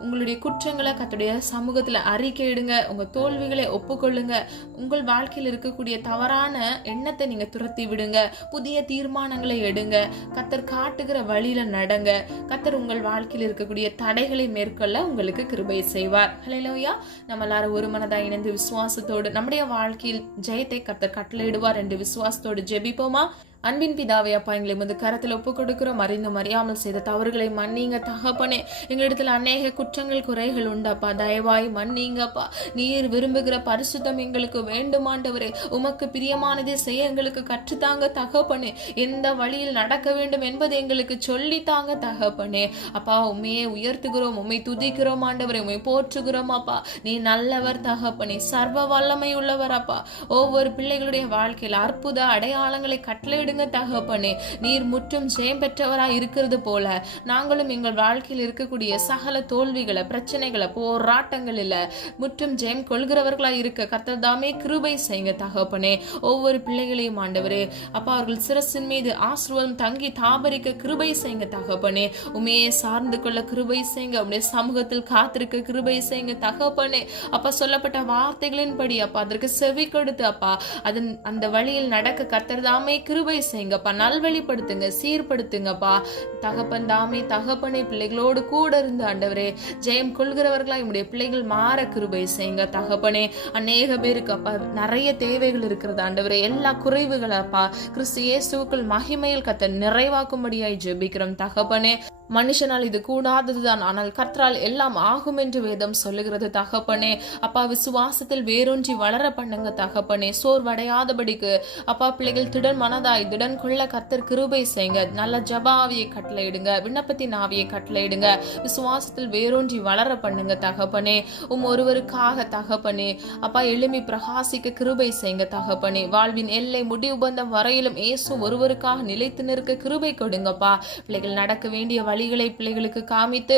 உங்களுடைய குற்றங்களை கர்த்தருடைய சமூகத்துல அறிக்கையிடுங்க, உங்க தோல்விகளை ஒப்புக்கொள்ளுங்க, உங்கள் வாழ்க்கையில் இருக்கக்கூடிய தவறான எண்ணத்தை நீங்க துரத்தி விடுங்க, புதிய தீர்மானங்களை எடுங்க, கர்த்தர் காட்டுகிற வழியில நடங்க. கர்த்தர் உங்கள் வாழ்க்கையில் இருக்கக்கூடிய தடைகளை மேற்கொள்ள உங்களுக்கு கிருபை செய்வார். ஹல்லேலூயா. நம்ம எல்லாரும் ஒரு மனதாய் இணைந்து விசுவாசத்தோடு நம்முடைய வாழ்க்கையில் ஜெயத்தை கர்த்தர் கட்டளையிடுவார் என்று விசுவாசத்தோடு ஜெபிப்போமா? அன்பின் பிதாவே, அப்பா, எங்களை வந்து கரத்தில் ஒப்பு கொடுக்கிறோம். அறிந்தும் அறியாமல் செய்த தவறுகளை மன்னிங்க தகப்பனே. எங்களிடத்தில் அநேக குற்றங்கள் குறைகள் உண்டப்பா, தயவாய் மன்னிங்கப்பா. நீர் விரும்புகிற பரிசுத்தம் எங்களுக்கு வேண்டுமாண்டவரே. உமக்கு பிரியமானதை செய்ய எங்களுக்கு கற்றுத்தாங்க தகப்பனே. எந்த வழியில் நடக்க வேண்டும் என்பதை எங்களுக்கு சொல்லித்தாங்க தகப்பனே. அப்பா, உண்மையை உயர்த்துகிறோம், உண்மை துதிக்கிறோம் ஆண்டவரே, உண்மை போற்றுகிறோம் அப்பா. நீ நல்லவர் தகப்பனே, சர்வ வல்லமை உள்ளவர் அப்பா. ஒவ்வொரு பிள்ளைகளுடைய வாழ்க்கையில் அற்புத அடையாளங்களை கட்டளையிடு தகப்பனே. நீர் முற்றும் ஜெயம் பெற்றவராய் இருக்கிறது போல நாங்களும் எங்கள் வாழ்க்கையில் இருக்கக்கூடிய சகல தோல்விகளை, பிரச்சனைகளை, போராட்டங்களில் முற்றும் ஜெயம் கொள்கிறவர்களாய் இருக்க கர்த்தர் தாமே கிருபை செய்யுங்க தகப்பனே. ஒவ்வொரு பிள்ளைகளையும் ஆண்டவரே அப்பா, அவர்கள் சிரசின் மீது ஆசீர்வாதம் தங்கி தாபரிக்க கிருபை செய்யுங்க தகப்பனே. உமையே சார்ந்து கொள்ள கிருபை செய்யுங்க. உடைய சமூகத்தில் காத்திருக்க கிருபை செய்யுங்க தகப்பனே. அப்பா, சொல்லப்பட்ட வார்த்தைகளின் படி அப்பா அதற்கு செவி கொடுத்து அப்பா அந்த வழியில் நடக்க கர்த்தர் தாமே கிருபை செய்யுங்கப்பா. நல்வழிப்படுத்துங்க, சீர்படுத்துங்கப்பா தகப்பன் தாமே. தகப்பனை பிள்ளைகளோடு கூட இருந்து ஆண்டவரே ஜெயம் கொள்கிறவர்களா நம்முடைய பிள்ளைகள் மாற கிருபை செய்யுங்க தகப்பனே. அநேக பேருக்கு அப்பா நிறைய தேவைகள் இருக்கிறது ஆண்டவரே. எல்லா குறைவுகளை அப்பா கிறிஸ்து இயேசுவுக்குள் மகிமையில் கர்த்தர் நிறைவாக்கும்படியாய் ஜெபிக்கிறோம் தகப்பனே. மனுஷனால் இது கூடாததுதான், ஆனால் கர்த்தரால் எல்லாம் ஆகும் என்று வேதம் சொல்லுகிறது தகப்பனே. அப்பா, விசுவாசத்தில் வேரூன்றி வளர பண்ணுங்க தகப்பனே. சோர்வடையாதபடிக்கு அப்பா பிள்ளைகள் திடன் மனதாய் திடன் கொள்ள கர்த்தர் கிருபை செய்யுங்க. நல்ல ஜபாவியை கட்டளையிடுங்க, விண்ணப்பத்தின் ஆவியை கட்டளையிடுங்க. விசுவாசத்தில் வேரூன்றி வளர பண்ணுங்க தகப்பனே. ஒருவருக்காக தகப்பனே அப்பா எழுமி பிரகாசிக்க கிருபை செய்யுங்க தகப்பனே. வாழ்வின் எல்லை முடிவு பந்தம் வரையிலும் இயேசு ஒருவருக்காக நிலைத்து நிற்க கிருபை கொடுங்கப்பா. பிள்ளைகள் நடக்க வேண்டிய வழிகளை பிள்ளைகளுக்கு காமித்து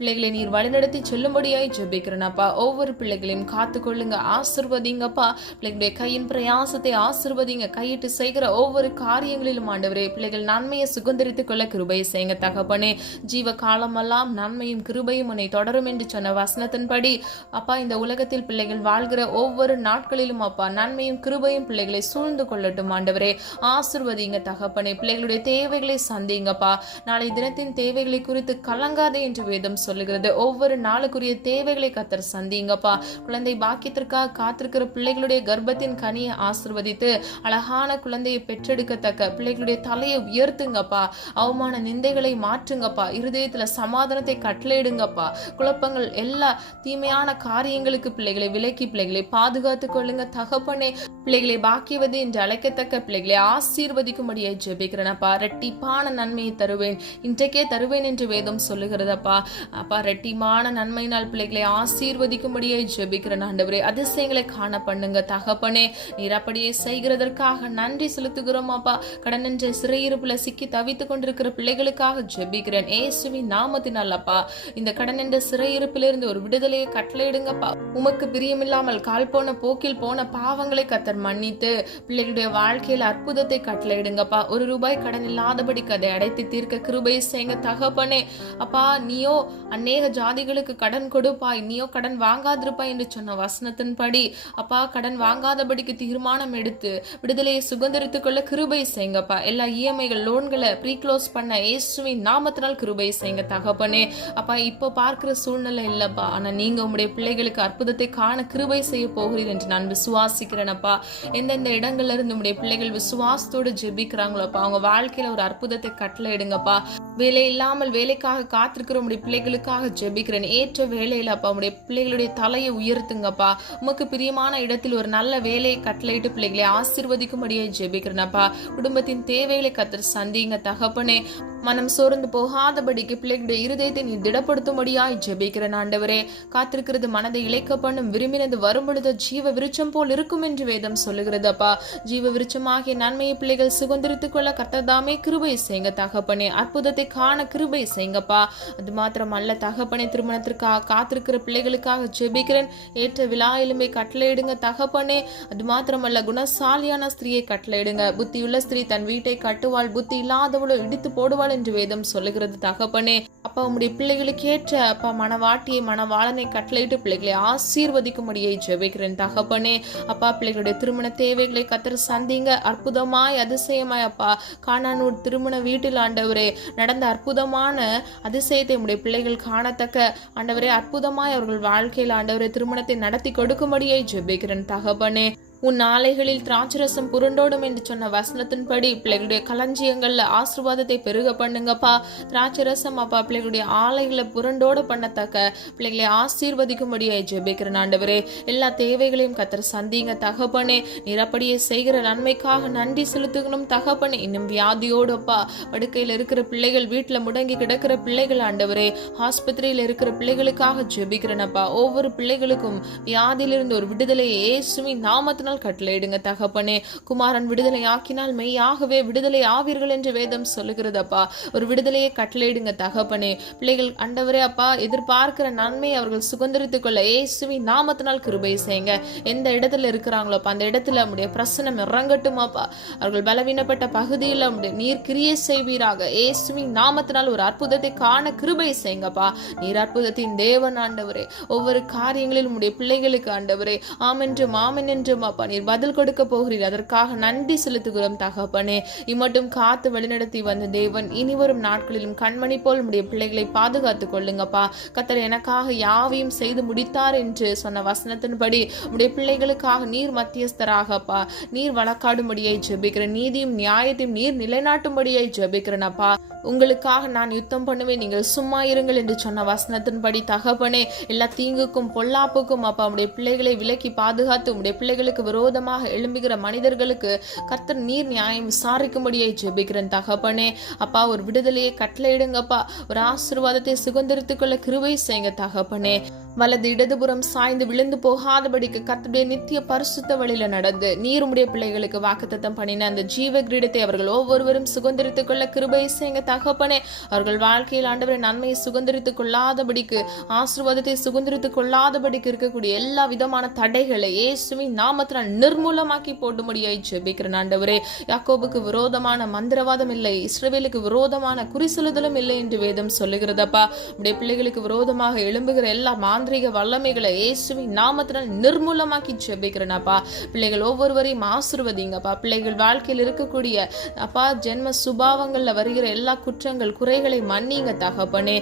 பிள்ளைகளை நீர் வழிநடத்தி செல்லும்படியாய் ஜெபிக்கிறேனப்பா. ஒவ்வொரு பிள்ளைகளையும் காத்து கொள்ளுங்க, ஆசிர்வதிங்கப்பா. பிள்ளைகளுடைய கையின் பிரயாசத்தை ஆசிர்வதிங்க. கையிட்டு செய்கிற ஒவ்வொரு காரியங்களிலும் ஆண்டவரே பிள்ளைகள் நன்மையை சுகந்தரித்துக் கொள்ள கிருபை செய்யுங்க தகப்பனே. ஜீவ காலமெல்லாம் நன்மையும் கிருபையும் உன்னை தொடரும் என்று சொன்ன வசனத்தின்படி அப்பா இந்த உலகத்தில் பிள்ளைகள் வாழ்கிற ஒவ்வொரு நாட்களிலும் அப்பா நன்மையும் கிருபையும் பிள்ளைகளை சூழ்ந்து கொள்ளட்டும் ஆண்டவரே. ஆசிர்வதிங்க தகப்பனே. பிள்ளைகளுடைய தேவைகளை சந்திங்கப்பா. நாளை தினத்தின் தேவைகளை குறித்து கலங்காதே என்று வேதம் சொல்லுகிறது. ஒவ்வொரு நாளுக்குரிய தேவைகளை கர்த்தர் சந்திங்கப்பா. குழந்தை பாக்கியத்திற்காக காத்திருக்கிற பிள்ளைகளுடைய கர்ப்பத்தின் கனியை ஆசிர்வதித்து அழகான குழந்தையை பெற்றெடுக்கத்தக்க பிள்ளைகளுடைய தலையை உயர்த்துங்கப்பா. அவமான நிந்தைகளை மாற்றுங்கப்பா. இருதயத்துல சமாதானத்தை கட்டளையிடுங்கப்பா. குழப்பங்கள் எல்லா தீமையான காரியங்களுக்கு பிள்ளைகளை விலக்கி பிள்ளைகளை பாதுகாத்துக் கொள்ளுங்க தகப்பனே. பிள்ளைகளை பாக்கியவது என்று அழைக்கத்தக்க பிள்ளைகளை ஆசீர்வதிக்கும்படியாய் ஜெபிக்கிறேனப்பா. ரெட்டிப்பான நன்மையை தருவேன், இன்றைக்கே தருவேன் என்று வேதம் சொல்லுகிறதப்பா. அப்பா ரெட்டிமான நன்மையினால் பிள்ளைகளை ஆசீர்வதிக்கும்படியே ஜெபிக்கிறேன் ஆண்டவரே. அதிசயங்களை காண பண்ணுங்க தகப்பனே. நீர் அப்படியே செய்கிறதற்காக நன்றி செலுத்துகிறோம் அப்பா. கடன் என்ற சிறையிருப்புல சிக்கி தவித்துக் கொண்டிருக்கிற பிள்ளைகளுக்காக ஜெபிக்கிறேன் இயேசுவின் நாமத்தினால் அப்பா. இந்த கடன் என்ற சிறையிருப்பிலிருந்து ஒரு விடுதலையை கட்டளையிடுங்கப்பா. உமக்கு பிரியமில்லாமல் கால் போன போக்கில் போன பாவங்களை கர்த்தர் மன்னித்து பிள்ளைகளுடைய வாழ்க்கையில் அற்புதத்தை கட்டளையிடுங்கப்பா. ₹1 கடன் இல்லாதபடிக்கு அதை அடைத்து தீர்க்க கிருபை செய்யுங்க தகப்பனே. அப்பா, நீயோ அநேக ஜாதிகளுக்கு கடன் கொடுப்பாய், நீயோ கடன் வாங்காதிருப்பாய் என்று சொன்ன வசனத்தின்படி அப்பா கடன் வாங்காதபடிக்கு தீர்மானம் எடுத்து விடுதலையை சுதந்திரித்துக் கொள்ள கிருபை செய்யுங்கப்பா. எல்லா இஎம்ஐகள் லோன்களை ப்ரீக்ளோஸ் பண்ண இயேசுவின் நாமத்தினால் கிருபை செய்யுங்க தகப்பனே. அப்பா, இப்போ பார்க்கிற சூழ்நிலை இல்லப்பா, ஆனா நீங்க உங்களுடைய பிள்ளைகளுக்கு அற்புதத்தை காண கிருபை செய்ய போகிறீர் என்று நான் விசுவாசிக்கிறேனப்பா. எந்தெந்த இடங்கள்ல இருந்து உங்களுடைய பிள்ளைகள் விசுவாசத்தோடு ஜெபிக்கிறாங்களோப்பா அவங்க வாழ்க்கையில ஒரு அற்புதத்தை கட்டளையிடுங்கப்பா. வேலை இல்லாமல் வேலைக்காக காத்திருக்கிற உடைய பிள்ளைகளுக்காக ஜெபிக்கிறேன். ஏற்ற வேலையில அப்பா உடைய பிள்ளைகளுடைய தலையை உயர்த்துங்கப்பா. உமக்கு பிரியமான இடத்தில் ஒரு நல்ல வேலையை கட்டளையிட்டு பிள்ளைகளை ஆசீர்வதிக்கும்படியே ஜெபிக்கிறேன் அப்பா. குடும்பத்தின் தேவைகளை கர்த்தர் சந்திங்க தகப்பனே. மனம் சோர்ந்து போகாதபடிக்கு பிள்ளைகளுடைய இருதயத்தை நீ திடப்படுத்தும்படியாய் ஜெபிக்கிறேன் ஆண்டவரே. காத்திருக்கிறது மனதை இழைக்க பண்ணும், விரும்பினது வரும் பொழுது ஜீவ விருட்சம் போல் இருக்கும் என்று வேதம் சொல்லுகிறது அப்பா. ஜீவ விருட்சமாகிய நன்மையை பிள்ளைகள் சுதந்திரித்துக் கொள்ள கர்த்தர் தாமே கிருபை செய்யுங்க தகப்பனே. அற்புதத்தை காண கிருபை செய்யுங்கப்பா. அது மாத்திரம் அல்ல தகப்பனே, திருமணத்திற்காக காத்திருக்கிற பிள்ளைகளுக்காக ஜெபிக்கிறேன். ஏற்ற விழா எலும்பை கட்டளையிடுங்க தகப்பனே. அது மாத்திரமல்ல, குணசாலியான ஸ்திரீயை கட்டளையிடுங்க. புத்தியுள்ள ஸ்திரீ தன் வீட்டை கட்டுவாள், புத்தி இல்லாதவளோ இடித்து போடுவாள் என்று வேதம் சொல்லுகிறது தகப்பனே. அப்பா உம்முடைய பிள்ளைகளுக்கு ஏற்ற அப்பா மனவாட்டியை மனவாளனை கட்டளையிட்டு பிள்ளைகளை ஆசீர்வதிக்கும்படியை ஜெபிக்கிறேன் தகப்பனே. அப்பா பிள்ளைகளுடைய திருமண தேவைகளை கர்த்தர் சந்திங்க. அற்புதமாய் அதிசயமாய் அப்பா கானானூர் திருமண வீட்டில் ஆண்டவரே நடந்த அற்புதமான அதிசயத்தை உம்முடைய பிள்ளைகள் காணத்தக்க ஆண்டவரே அற்புதமாய் அவர்கள் வாழ்க்கையில் ஆண்டவரே திருமணத்தை நடத்தி கொடுக்கும்படியை ஜெபிக்கிறேன் தகப்பனே. உன் ஆலைகளில் திராட்சரசம் புரண்டோடும் என்று சொன்ன வசனத்தின்படி பிள்ளைகளுடைய களஞ்சியங்கள்ல ஆசீர்வாதத்தை பெருக பண்ணுங்கப்பா. திராட்சரசம் அப்பா பிள்ளைகளுடைய ஆலைகளை புரண்டோடு பண்ணத்தக்க பிள்ளைகளை ஆசீர்வதிக்கும்படியாய் ஜெபிக்கிறேன் ஆண்டவரே. எல்லா தேவைகளையும் கர்த்தர் சந்திங்க தகப்பனே. நிரப்படியே செய்கிற நன்மைக்காக நன்றி செலுத்துகணும் தகப்பனே. இன்னும் வியாதியோடு அப்பா படுக்கையில் இருக்கிற பிள்ளைகள், வீட்டுல முடங்கி கிடக்கிற பிள்ளைகள் ஆண்டவரே, ஆஸ்பத்திரியில் இருக்கிற பிள்ளைகளுக்காக ஜெபிக்கிறேனப்பா. ஒவ்வொரு பிள்ளைகளுக்கும் வியாதியிலிருந்து ஒரு விடுதலையை இயேசுவின் நாமத்தினால் கட்டளையிடுங்க தகப்பனே. குமாரன் விடுதலை ஆக்கினால் மெய்யாகவே விடுதலை ஆவீர்கள் என்று வேதம் சொல்லுகிறதப்பா. ஒரு விடுதலையை கட்டளையிடுங்க தகப்பனே. பிள்ளைகள் ஆண்டவரே அப்பா எதிர்பார்க்கிற நன்மை அவர்கள் சுதந்திரித்துக் கொள்ள இயேசுவின் நாமத்தினால் கிருபை செய்யுங்க. எந்த இடத்துல இருக்கிறாங்களோ அந்த இடத்துல நம்முடைய பிரசனம் இறங்கட்டுமாப்பா. அவர்கள் பலவீனப்பட்ட பகுதியில் நம்முடைய நீர் கிரியை செய்வீராக. இயேசுவின் நாமத்தினால் ஒரு அற்புதத்தை காண கிருபை செய்யுங்கப்பா. நீர் அற்புதத்தின் தேவன் ஆண்டவரே. ஒவ்வொரு காரியங்களில் உம்முடைய பிள்ளைகளுக்கு ஆண்டவரே ஆமென்றும் ஆமென் என்றும் நீர் பதில் கொடுக்க போகிறீர். அதற்காக நன்றி செலுத்துகிறோம் தகப்பனே. இம்மட்டும் காத்து வழிநடத்தி வந்த தேவன் இனி வரும் நாட்களிலும் கண்மணி போல் உடைய பிள்ளைகளை பாதுகாத்துக் கொள்ளுங்கப்பா. கர்த்தர் எனக்காக யாவையும் செய்து முடித்தார் என்று சொன்ன வசனத்தின்படி உடைய பிள்ளைகளுக்காக நீர் மத்தியஸ்தராகப்பா, நீர் வழக்காடும்படியை ஜெபிக்கிறேன். நீதியும் நியாயத்தையும் நீர் நிலைநாட்டும்படியை ஜெபிக்கிறேனப்பா. உங்களுக்காக நான் யுத்தம் பண்ணுவேன், நீங்கள் சும்மா இருங்கள் என்று சொன்ன வசனத்தின்படி தகப்பனே எல்லா தீங்குக்கும் பொல்லாப்புக்கும் அப்பா உடைய பிள்ளைகளை விலக்கி பாதுகாத்து உடைய பிள்ளைகளுக்கு விரோதமாக எழும்புகிற மனிதர்களுக்கு கர்த்தர் நீர் நியாயம் விசாரிக்கும்படியை ஜெபிக்கிறேன் தகப்பனே. அப்பா ஒரு விடுதலையை கட்டளையிடுங்கப்பா. ஒரு ஆசீர்வாதத்தை சுதந்திரித்துக் கொள்ள கிருபை செய்யுங்க தகப்பனே. வலது இடதுபுறம் சாய்ந்து விழுந்து போகாதபடிக்கு கர்த்தருடைய நித்திய பரிசுத்த வழியில நடந்து நீர் உம்முடைய பிள்ளைகளுக்கு வாக்குத்தத்தம் பண்ணின அந்த ஜீவ கிரீடத்தை அவர்கள் ஒவ்வொருவரும் சுதந்திரித்துக் கொள்ள கிருபை செய்யுங்க தகப்பனே. அவர்கள் வாழ்க்கையில் ஆண்டவரை நன்மையை சுதந்திரித்துக் கொள்ளாதபடிக்கு, ஆசீர்வாதத்தை சுதந்திரித்துக் கொள்ளாதபடிக்கு இருக்கக்கூடிய எல்லா விதமான தடைகளை இயேசுவின் நாமத்தினால் நிர்மூலமாக்கி போடும்படியாய் ஜெபிக்கிறேன் ஆண்டவரே. யாக்கோபுக்கு விரோதமான மந்திரவாதம் இல்லை, இஸ்ரவேலுக்கு விரோதமான குறிசொல்லுதலும் இல்லை என்று வேதம் சொல்லுகிறதப்பா. உடைய பிள்ளைகளுக்கு விரோதமாக எழும்புகிற எல்லா மாந்திரிக வல்லமைகளை இயேசுவின் நாமத்தினால் நிர்மூலமாக்கி ஜெபிக்கிறேனப்பா. பிள்ளைகள் ஒவ்வொருவரையும் ஆசீர்வதிங்கப்பா. பிள்ளைகள் வாழ்க்கையில் இருக்கக்கூடிய அப்பா ஜென்ம சுபாவங்கள்ல வருகிற எல்லா குற்றங்கள் குறைகளை மன்னிங்க தகப்பனே.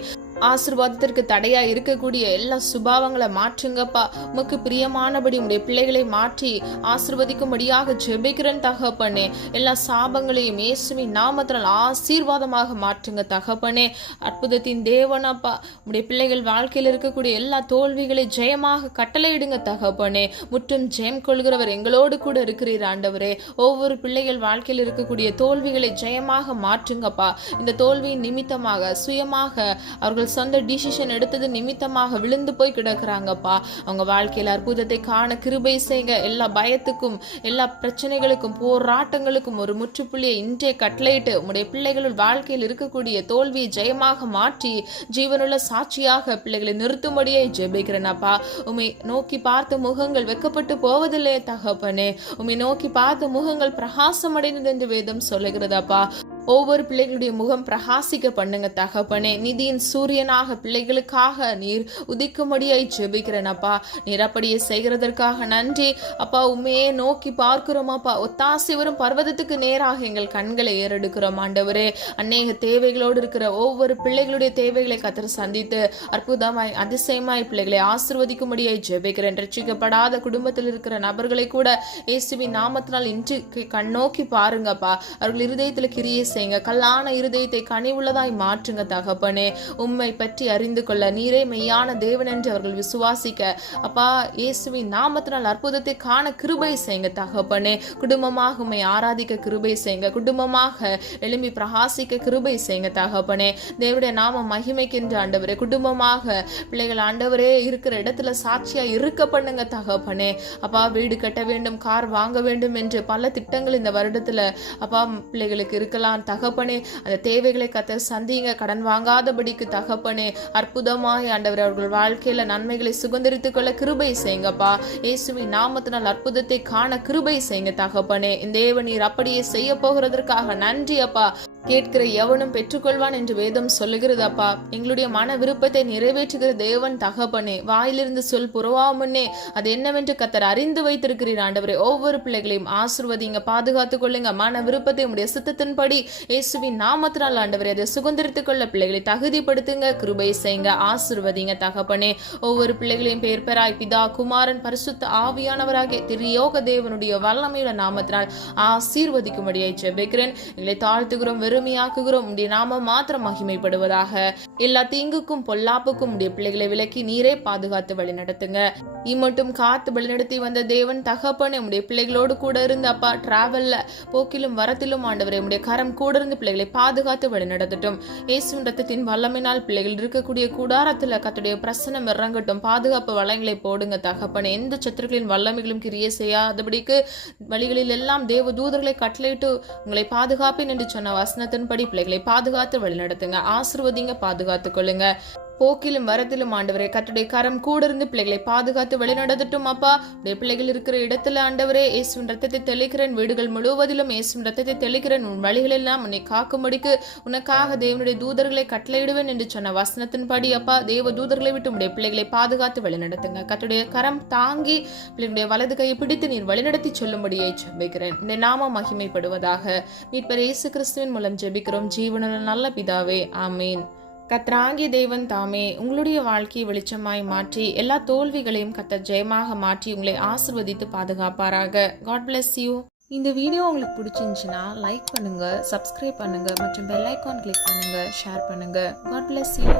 ஆசீர்வாதத்திற்கு தடையா இருக்கக்கூடிய எல்லா சுபாவங்களை மாற்றுங்கப்பா. உமக்கு பிரியமானபடி உடைய பிள்ளைகளை மாற்றி ஆசீர்வதிக்கும்படியாக ஜெபிக்கிறேன் தகப்பனே. எல்லா சாபங்களையும் இயேசுவின் நாமத்தினால் ஆசீர்வாதமாக மாற்றுங்க தகப்பனே. அற்புதத்தின் தேவனப்பா உடைய பிள்ளைகள் வாழ்க்கையில் இருக்கக்கூடிய எல்லா தோல்விகளை ஜெயமாக கட்டளையிடுங்க தகப்பனே. முற்றும் ஜெயம் கொள்கிறவர் எங்களோடு கூட இருக்கிறீர் ஆண்டவரே. ஒவ்வொரு பிள்ளைகள் வாழ்க்கையில் இருக்கக்கூடிய தோல்விகளை ஜெயமாக மாற்றுங்கப்பா. இந்த தோல்வியின் நிமித்தமாக சுயமாக அவர்கள் சொந்த டிசிஷன் எடுத்தது நிமித்தமாக விழுந்து போய் கிடக்குறாங்கப்பா. அவங்க வாழ்க்கையில அற்புதத்தை காண கிருபை செய்யுங்க. எல்லா பயத்துக்கும் எல்லா பிரச்சனைகளுக்கும் போராட்டங்களுக்கும் ஒரு முற்றுப்புள்ளியை இன்றே கட்டளையிட்டு உம்முடைய பிள்ளைகள் வாழ்க்கையில் இருக்கக்கூடிய தோல்வியை ஜெயமாக மாற்றி ஜீவனுள்ள சாட்சியாக பிள்ளைகளை நிறுத்தும்படியே ஜெபிக்கிறேனப்பா. உம்மை நோக்கி பார்த்த முகங்கள் வெக்கப்பட்டு போவதில்லையே தகப்பனே. உம்மை நோக்கி பார்த்த முகங்கள் பிரகாசம் அடைந்தது என்று வேதம் சொல்லுகிறதப்பா. ஒவ்வொரு பிள்ளைகளுடைய முகம் பிரகாசிக்க பண்ணுங்க தகப்பனே. நிதியின் சூரியனாக பிள்ளைகளுக்காக நீர் உதிக்கும்படியாய் ஜெபிக்கிறேனப்பா. நீர் அப்படியே செய்கிறதற்காக நன்றி அப்பா. உண்மையே நோக்கி பார்க்கிறோமாப்பா. ஒத்தாசை வரும் பர்வதத்துக்கு நேராக எங்கள் கண்களை ஏறெடுக்கிறோம் ஆண்டவரே. அநேக தேவைகளோடு இருக்கிற ஒவ்வொரு பிள்ளைகளுடைய தேவைகளை கர்த்தர் சந்தித்து அற்புதமாய் அதிசயமாய் பிள்ளைகளை ஆசீர்வதிக்கும்படியாய் ஜெபிக்கிறேன். ரட்சிக்கப்படாத குடும்பத்தில் இருக்கிற நபர்களை கூட இயேசுவின் நாமத்தினால் இன்று கண்ணோக்கி பாருங்கப்பா. அவர்கள் இருதயத்தில் கிரியை செய்யுங்க. கல்லான இருதயத்தை கனிவுள்ளதாய் மாற்றுங்க தகப்பனே. உம்மை பற்றி அறிந்து கொள்ள நீரே மெய்யான தேவன் என்று அவர்கள் விசுவாசிக்க அப்பா இயேசுவின் நாமத்தினால் அற்புதத்தை காண கிருபை செய்யுங்க தகப்பனே. குடும்பமாக உம்மை ஆராதிக்க கிருபை செய்யுங்க. குடும்பமாக எழும்பி பிரகாசிக்க கிருபை செய்யுங்க தகப்பனே. தேவனுடைய நாம மகிமைக்கின்ற ஆண்டவரே, குடும்பமாக பிள்ளைகள் ஆண்டவரே இருக்கிற இடத்துல சாட்சியா இருக்க பண்ணுங்க தகப்பனே. அப்பா வீடு கட்ட வேண்டும், கார் வாங்க வேண்டும் என்று பல திட்டங்கள் இந்த வருடத்துல அப்பா பிள்ளைகளுக்கு இருக்கலாம் தகப்பனே. அந்த தேவைகளை கத்த சந்திங்க. கடன் வாங்காதபடிக்கு தகப்பனே அற்புதமாய் ஆண்டவர் அவர்கள் வாழ்க்கையில நன்மைகளை சுதந்திரித்துக் கொள்ள கிருபை செய்யுங்கப்பா. இயேசுவின் நாமத்தினால் அற்புதத்தை காண கிருபை செய்யுங்க தகப்பனே. இந்த தேவன் நீர் அப்படியே செய்ய போகிறதற்காக நன்றி அப்பா. கேட்கிற எவனும் பெற்றுக்கொள்வான் என்று வேதம் சொல்லுகிறது அப்பா. எங்களுடைய மன விருப்பத்தை நிறைவேற்றுகிற தேவன் தகப்பனே. வாயிலிருந்து சொல் புறவாமுன்னே அது என்னவென்று கத்தர் அறிந்து வைத்திருக்கிறீர் ஆண்டவரே. ஒவ்வொரு பிள்ளைகளையும் ஆசீர்வதிங்க, பாதுகாத்துக் கொள்ளுங்க. மன விருப்பத்தை உடைய சித்தத்தின்படி இயேசுவின் நாமத்தினால் ஆண்டவரே அதை சுதந்திரித்துக் கொள்ள பிள்ளைகளை தகுதிப்படுத்துங்க, கிருபை செய்யுங்க, ஆசீர்வதிங்க தகப்பனே. ஒவ்வொரு பிள்ளைகளையும் பேர் பெறாய் பிதா குமாரன் பரிசுத்த ஆவியானவராகிய திரியோக தேவனுடைய வல்லமையுள்ள நாமத்தினால் ஆசீர்வதிக்கும்படியாய் ஜெபிக்கிறேன். எங்களை தாழ்த்துகிறோம், வெறுமையாக்குகிறோம். உடைய நாம மாத்திரம் மகிமைப்படுவதாக. எல்லா தீங்குக்கும் பொல்லாப்புக்கும் உடைய பிள்ளைகளை விலக்கி நீரே பாதுகாத்து வழி நடத்துங்க. இம்மட்டும் காத்து வழிநடத்தி வந்த தேவன் தகப்பனே உடைய பிள்ளைகளோடு கூட இருந்து அப்பா டிராவல்ல போக்கிலும் வரத்திலும் ஆண்டவரே உடைய கரம் கூட இருந்து பிள்ளைகளை பாதுகாத்து வழி நடத்தட்டும். இயேசுவின் ரத்தத்தின் வல்லமையினால் பிள்ளைகள் இருக்கக்கூடிய கூடாரத்துல கர்த்தருடைய பிரசன்னம் இறங்கட்டும். பாதுகாப்பு வளங்களை போடுங்க தகப்பனே. எந்த சத்துருக்களின் வல்லமைகளும் கிரியை செய்யாதபடிக்கு வழிகளில் எல்லாம் தேவ தூதர்களை கட்டளையிட்டு உங்களை பாதுகாப்பேன் என்று சொன்ன வசனத்தின்படி பிள்ளைகளை பாதுகாத்து வழி நடத்துங்க. ஆசீர்வதிங்க, பாதுகாத்துக் கொள்ளுங்க. போக்கிலும் வரத்திலும் ஆண்டவரே கர்த்தருடைய கரம் கூட இருந்து பிள்ளைகளை பாதுகாத்து வழிநடத்தட்டும் அப்பா. உடைய பிள்ளைகள் இருக்கிற இடத்துல ஆண்டவரே இயேசுவின் ரத்தத்தை தெளிக்கிறேன். வீடுகள் முழுவதிலும் இயேசுவின் ரத்தத்தை தெளிக்கிறேன். உன் வழிகளெல்லாம் உன்னை காக்கும்படிக்கு உனக்காக தேவனுடைய தூதர்களை கட்டளையிடுவேன் என்று சொன்ன வசனத்தின்படி அப்பா தேவ தூதர்களை விட்டு உடைய பிள்ளைகளை பாதுகாத்து வழிநடத்துங்க. கர்த்தருடைய கரம் தாங்கி பிள்ளைகளுடைய வலது கையை பிடித்து நீர் வழிநடத்தி சொல்லும்படியை ஜெபிக்கிறேன். உடைய நாம மகிமைப்படுவதாக. மீட்பர் இயேசு கிறிஸ்துவின் மூலம் ஜெபிக்கிறோம் ஜீவனுள்ள நல்ல பிதாவே, ஆமீன். கர்த்தராகிய தேவன் தாமே உங்களுடைய வாழ்க்கையை வெளிச்சமாய் மாற்றி எல்லா தோல்விகளையும் கர்த்தர் ஜெயமாக மாற்றி உங்களை ஆசீர்வதித்து பாதுகாப்பாராக. God bless you. இந்த வீடியோ உங்களுக்கு பிடிச்சிருந்துச்சுன்னா லைக் பண்ணுங்க, சப்ஸ்கிரைப் பண்ணுங்க மற்றும் பெல் ஐகான் கிளிக் பண்ணுங்க, ஷேர் பண்ணுங்க. God bless you.